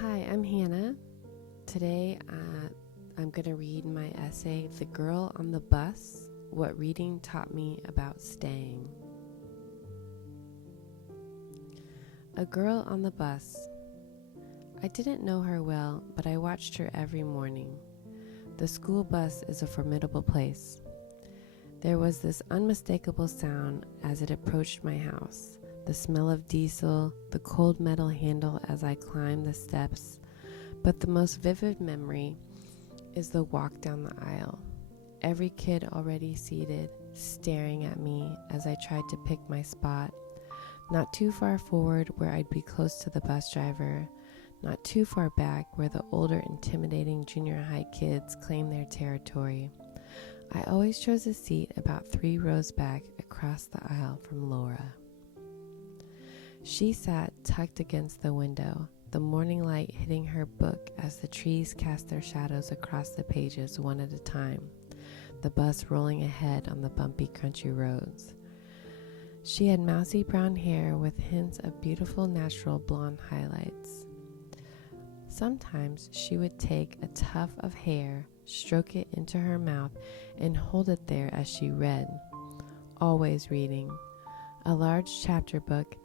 Hi, I'm Hannah. Today I'm going to read my essay, The Girl on the Bus, What Reading Taught Me About Staying. A girl on the bus. I didn't know her well, but I watched her every morning. The school bus is a formidable place. There was this unmistakable sound as it approached my house, the smell of diesel, the cold metal handle as I climbed the steps. But the most vivid memory is the walk down the aisle. Every kid already seated, staring at me as I tried to pick my spot. Not too far forward where I'd be close to the bus driver, not too far back where the older, intimidating junior high kids claimed their territory. I always chose a seat about 3 rows back across the aisle from Laura. She sat tucked against the window, the morning light hitting her book as the trees cast their shadows across the pages one at a time, the bus rolling ahead on the bumpy country roads. She had mousy brown hair with hints of beautiful natural blonde highlights. Sometimes she would take a tuft of hair, stroke it into her mouth, and hold it there as she read, always reading, a large chapter book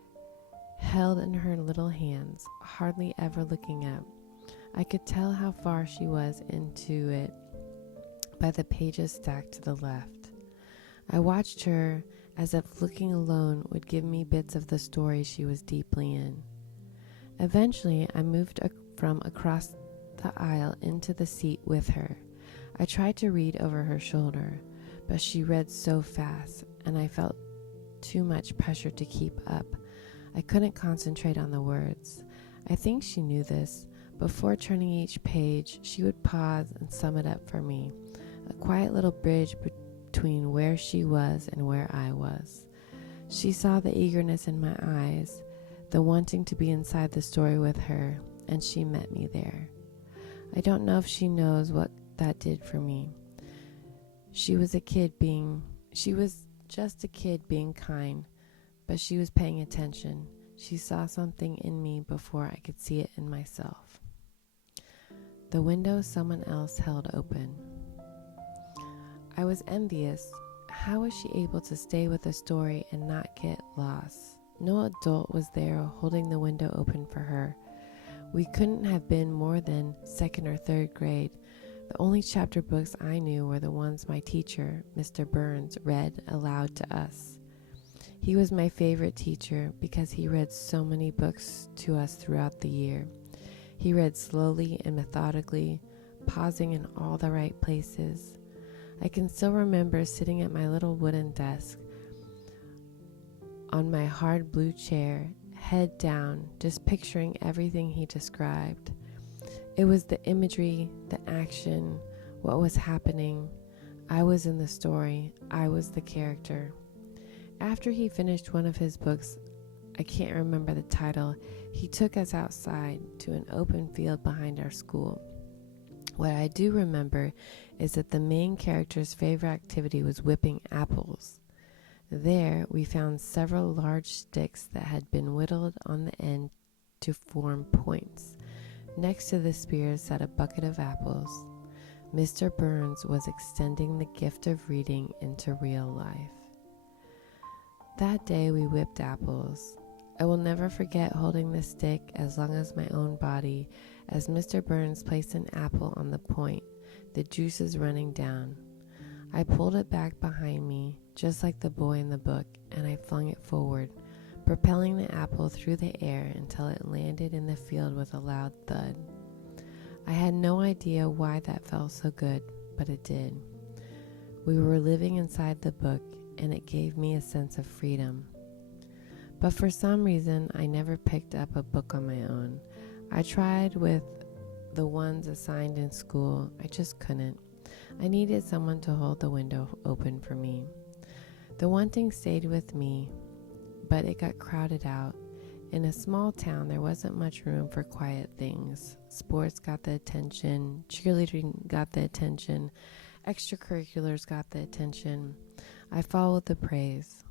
held in her little hands, hardly ever looking up. I could tell how far she was into it by the pages stacked to the left. I watched her as if looking alone would give me bits of the story she was deeply in. Eventually, I moved from across the aisle into the seat with her. I tried to read over her shoulder, but she read so fast, and I felt too much pressure to keep up. I couldn't concentrate on the words. I think she knew this. Before turning each page, she would pause and sum it up for me, a quiet little bridge between where she was and where I was. She saw the eagerness in my eyes, the wanting to be inside the story with her, and she met me there. I don't know if she knows what that did for me. She was just a kid being kind, but she was paying attention. She saw something in me before I could see it in myself. The window someone else held open. I was envious. How was she able to stay with the story and not get lost? No adult was there holding the window open for her. We couldn't have been more than 2nd or 3rd grade. The only chapter books I knew were the ones my teacher, Mr. Burns, read aloud to us. He was my favorite teacher because he read so many books to us throughout the year. He read slowly and methodically, pausing in all the right places. I can still remember sitting at my little wooden desk on my hard blue chair, head down, just picturing everything he described. It was the imagery, the action, what was happening. I was in the story. I was the character. After he finished one of his books, I can't remember the title, he took us outside to an open field behind our school. What I do remember is that the main character's favorite activity was whipping apples. There, we found several large sticks that had been whittled on the end to form points. Next to the spears sat a bucket of apples. Mr. Burns was extending the gift of reading into real life. That day we whipped apples. I will never forget holding the stick as long as my own body as Mr. Burns placed an apple on the point, the juices running down. I pulled it back behind me, just like the boy in the book, and I flung it forward, propelling the apple through the air until it landed in the field with a loud thud. I had no idea why that felt so good, but it did. We were living inside the book, and it gave me a sense of freedom. But for some reason, I never picked up a book on my own. I tried with the ones assigned in school. I just couldn't. I needed someone to hold the window open for me. The wanting stayed with me, but it got crowded out. In a small town, there wasn't much room for quiet things. Sports got the attention, cheerleading got the attention, extracurriculars got the attention. I followed the praise.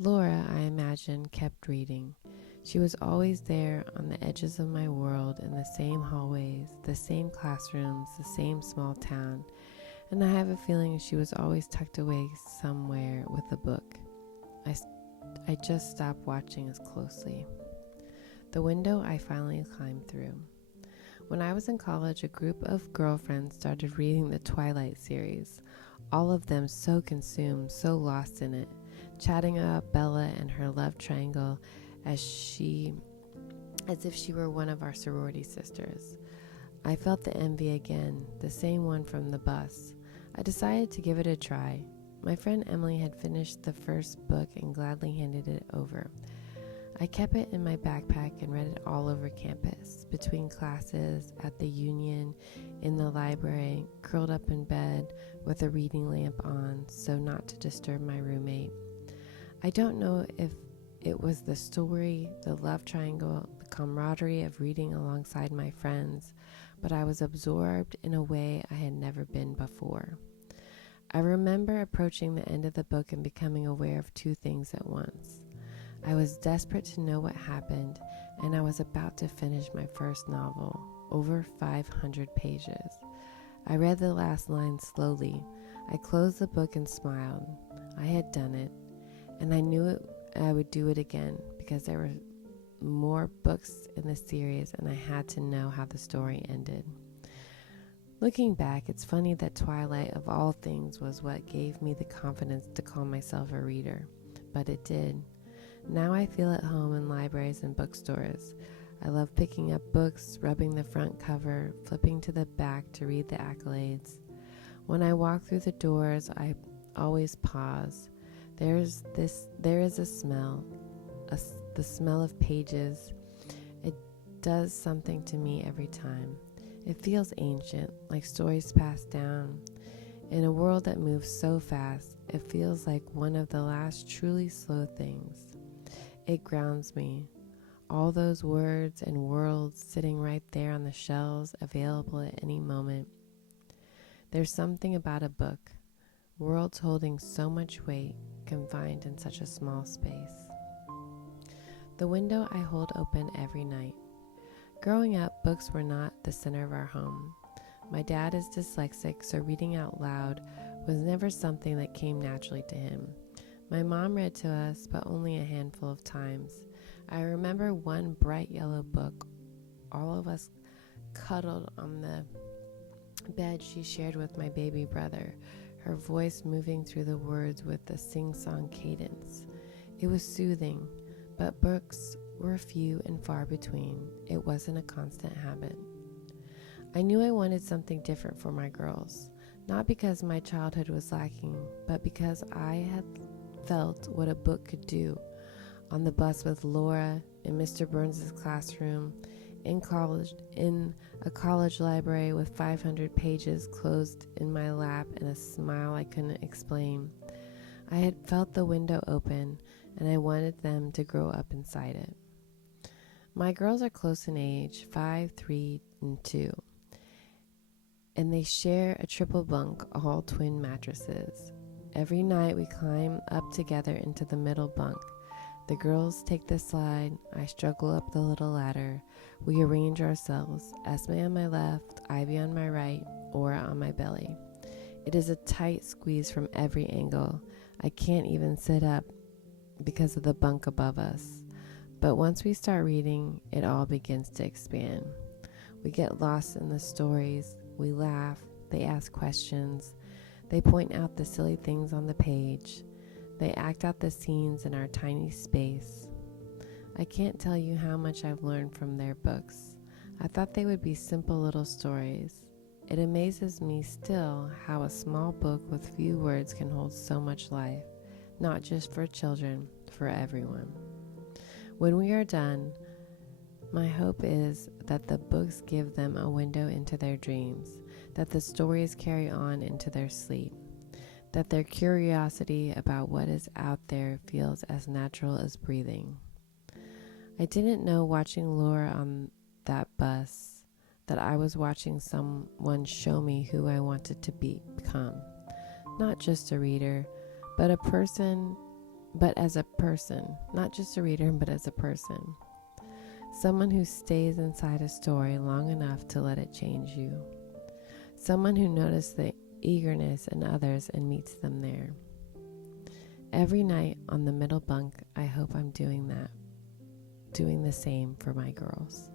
Laura, I imagine, kept reading. She was always there on the edges of my world, in the same hallways, the same classrooms, the same small town, and I have a feeling she was always tucked away somewhere with a book. I just stopped watching as closely. The window I finally climbed through. When I was in college, a group of girlfriends started reading the Twilight series, all of them so consumed, so lost in it, chatting about Bella and her love triangle as if she were one of our sorority sisters. I felt the envy again, the same one from the bus. I decided to give it a try. My friend Emily had finished the first book and gladly handed it over. I kept it in my backpack and read it all over campus, between classes, at the Union, in the library, curled up in bed with a reading lamp on so not to disturb my roommate. I don't know if it was the story, the love triangle, the camaraderie of reading alongside my friends, but I was absorbed in a way I had never been before. I remember approaching the end of the book and becoming aware of two things at once. I was desperate to know what happened, and I was about to finish my first novel, over 500 pages. I read the last line slowly. I closed the book and smiled. I had done it, and I knew I would do it again because there were more books in the series and I had to know how the story ended. Looking back, it's funny that Twilight, of all things, was what gave me the confidence to call myself a reader, but it did. Now I feel at home in libraries and bookstores. I love picking up books, rubbing the front cover, flipping to the back to read the accolades. When I walk through the doors, I always pause. There is a smell, the smell of pages. It does something to me every time. It feels ancient, like stories passed down. In a world that moves so fast, it feels like one of the last truly slow things. It grounds me. All those words and worlds sitting right there on the shelves, available at any moment. There's something about a book, worlds holding so much weight, confined in such a small space. The window I hold open every night. Growing up, books were not the center of our home. My dad is dyslexic, so reading out loud was never something that came naturally to him. My mom read to us, but only a handful of times. I remember one bright yellow book, all of us cuddled on the bed she shared with my baby brother, her voice moving through the words with a sing-song cadence. It was soothing, but books were few and far between. It wasn't a constant habit. I knew I wanted something different for my girls, not because my childhood was lacking, but because I had felt what a book could do. On the bus with Laura, in Mr. Burns' classroom, in a college library with 500 pages closed in my lap and a smile I couldn't explain. I had felt the window open, and I wanted them to grow up inside it. My girls are close in age, 5, 3, and 2, and they share a triple bunk, all twin mattresses. Every night we climb up together into the middle bunk. The girls take the slide, I struggle up the little ladder. We arrange ourselves, Esme on my left, Ivy on my right, Aura on my belly. It is a tight squeeze from every angle. I can't even sit up because of the bunk above us. But once we start reading, it all begins to expand. We get lost in the stories, we laugh, they ask questions, they point out the silly things on the page, they act out the scenes in our tiny space. I can't tell you how much I've learned from their books. I thought they would be simple little stories. It amazes me still how a small book with few words can hold so much life, not just for children, for everyone. When we are done, my hope is that the books give them a window into their dreams, that the stories carry on into their sleep, that their curiosity about what is out there feels as natural as breathing. I didn't know watching Laura on that bus that I was watching someone show me who I wanted to become. Not just a reader, but as a person. Not just a reader, but as a person. Someone who stays inside a story long enough to let it change you. Someone who notices the eagerness in others and meets them there. Every night on the middle bunk, I hope I'm doing that, doing the same for my girls.